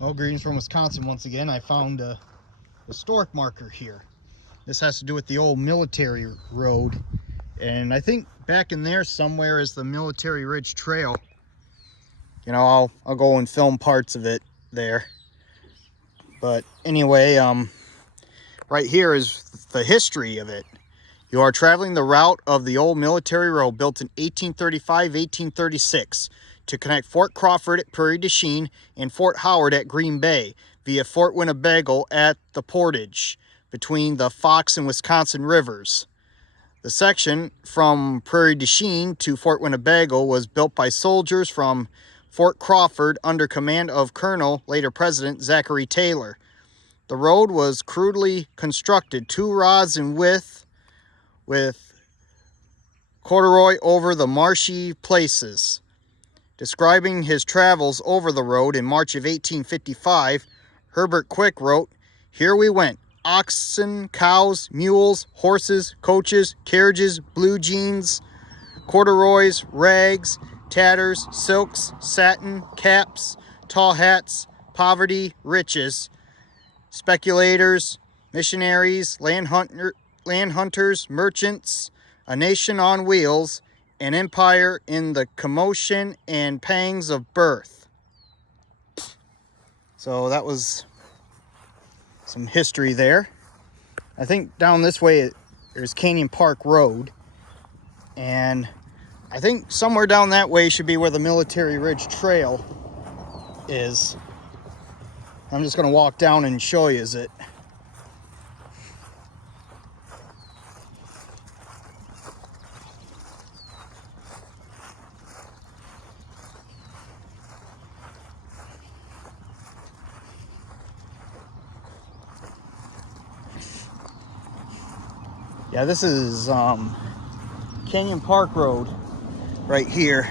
Well, greetings from Wisconsin once again. I found a historic marker here. This has to do with the old military road. And I think back in there somewhere is the Military Ridge Trail. You know, I'll go and film parts of it there. But anyway, right here is the history of it. You are traveling the route of the old military road built in 1835-1836 to connect Fort Crawford at Prairie du Chien and Fort Howard at Green Bay via Fort Winnebago at the Portage between the Fox and Wisconsin rivers. The section from Prairie du Chien to Fort Winnebago was built by soldiers from Fort Crawford under command of Colonel, later President, Zachary Taylor. The road was crudely constructed, 2 rods in width, with corduroy over the marshy places. Describing his travels over the road in March of 1855, Herbert Quick wrote, "Here we went, oxen, cows, mules, horses, coaches, carriages, blue jeans, corduroys, rags, tatters, silks, satin, caps, tall hats, poverty, riches, speculators, missionaries, land hunters, merchants, a nation on wheels, an empire in the commotion and pangs of birth." So that was some history there. I think down this way there's Canyon Park Road, and I think somewhere down that way should be where the Military Ridge Trail is. I'm just going to walk down and show you it. Yeah, this is Canyon Park Road right here.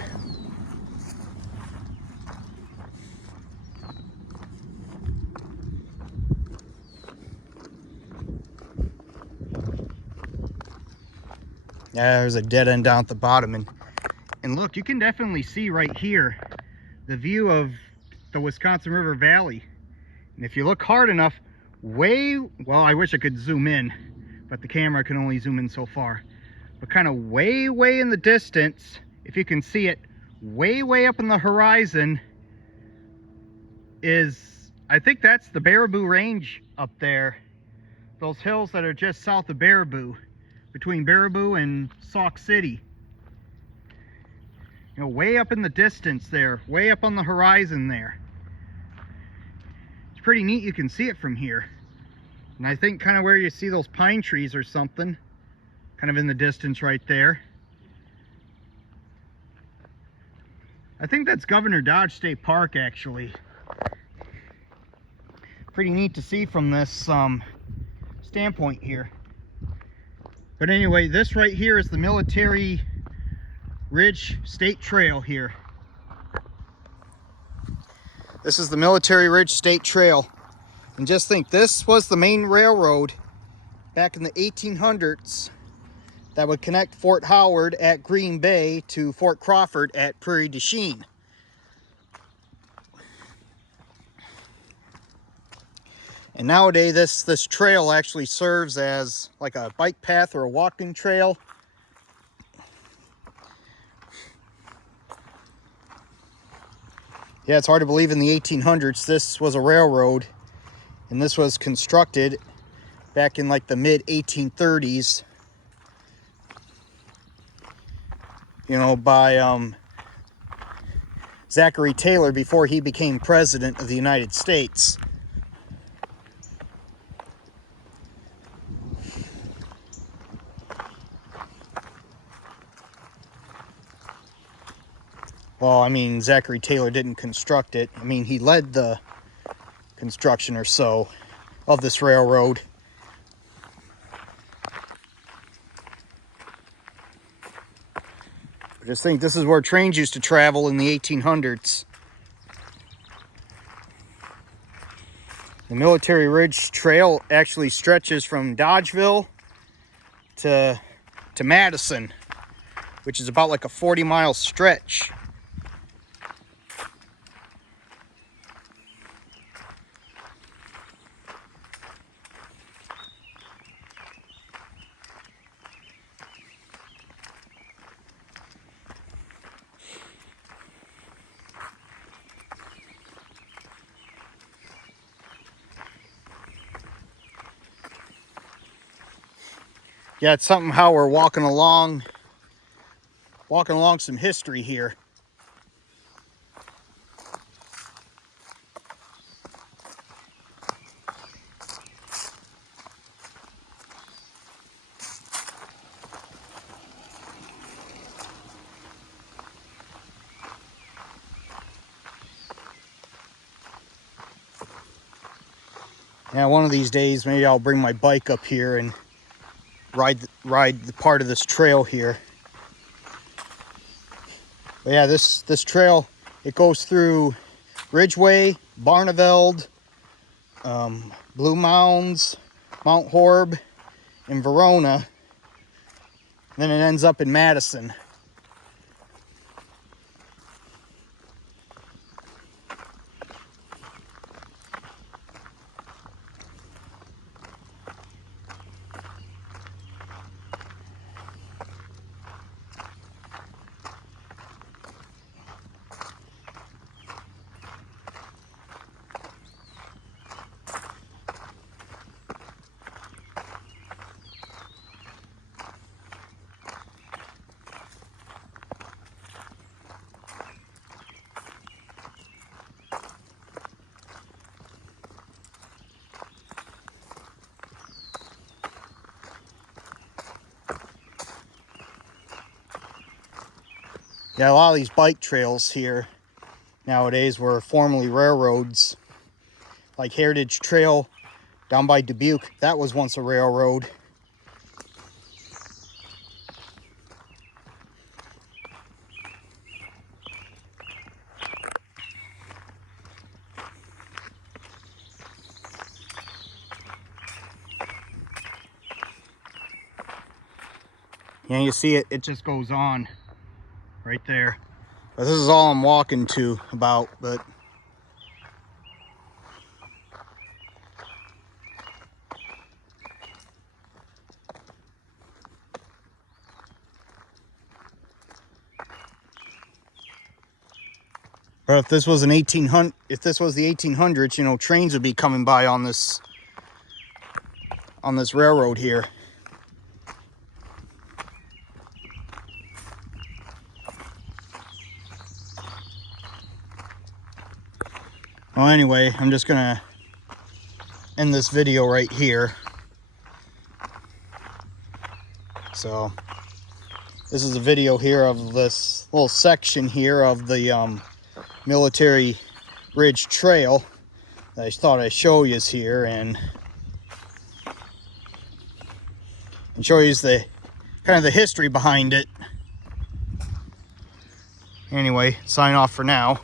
Yeah, there's a dead end down at the bottom, and look, you can definitely see right here the view of the Wisconsin River Valley. And if you look hard enough, well, I wish I could zoom in, but the camera can only zoom in so far. But kind of way in the distance, if you can see it, way up in the horizon is, I think that's the Baraboo Range up there. Those hills that are just south of Baraboo, between Baraboo and Sauk City. You know, way up in the distance there, way up on the horizon there. It's pretty neat, you can see it from here. And I think kind of where you see those pine trees or something, kind of in the distance right there. I think that's Governor Dodge State Park, actually. Pretty neat to see from this standpoint here. But anyway, this right here is the Military Ridge State Trail here. This is the Military Ridge State Trail. And just think, this was the main railroad back in the 1800s that would connect Fort Howard at Green Bay to Fort Crawford at Prairie du Chien. And nowadays this trail actually serves as like a bike path or a walking trail. Yeah, it's hard to believe in the 1800s this was a railroad, and this was constructed back in like the mid 1830s, you know, by Zachary Taylor before he became president of the United States. Well, I mean, Zachary Taylor didn't construct it. I mean, he led the construction or so of this railroad. I just think this is where trains used to travel in the 1800s. The Military Ridge Trail actually stretches from Dodgeville to Madison, which is about like a 40-mile stretch. Yeah, it's something how we're walking along some history here. Yeah, one of these days maybe I'll bring my bike up here and ride the part of this trail here. But yeah, this trail, it goes through Ridgway, Barneveld, Blue Mounds, Mount Horeb, and Verona. And then it ends up in Madison. Yeah, a lot of these bike trails here nowadays were formerly railroads. Like Heritage Trail down by Dubuque, that was once a railroad. And you see it just goes on right there. But this is all I'm walking to about, but if this was the 1800s, you know, trains would be coming by on this railroad here. Well, anyway, I'm just gonna end this video right here. So this is a video here of this little section here of the Military Ridge Trail that I thought I'd show you here and show you the kind of the history behind it. Anyway, sign off for now.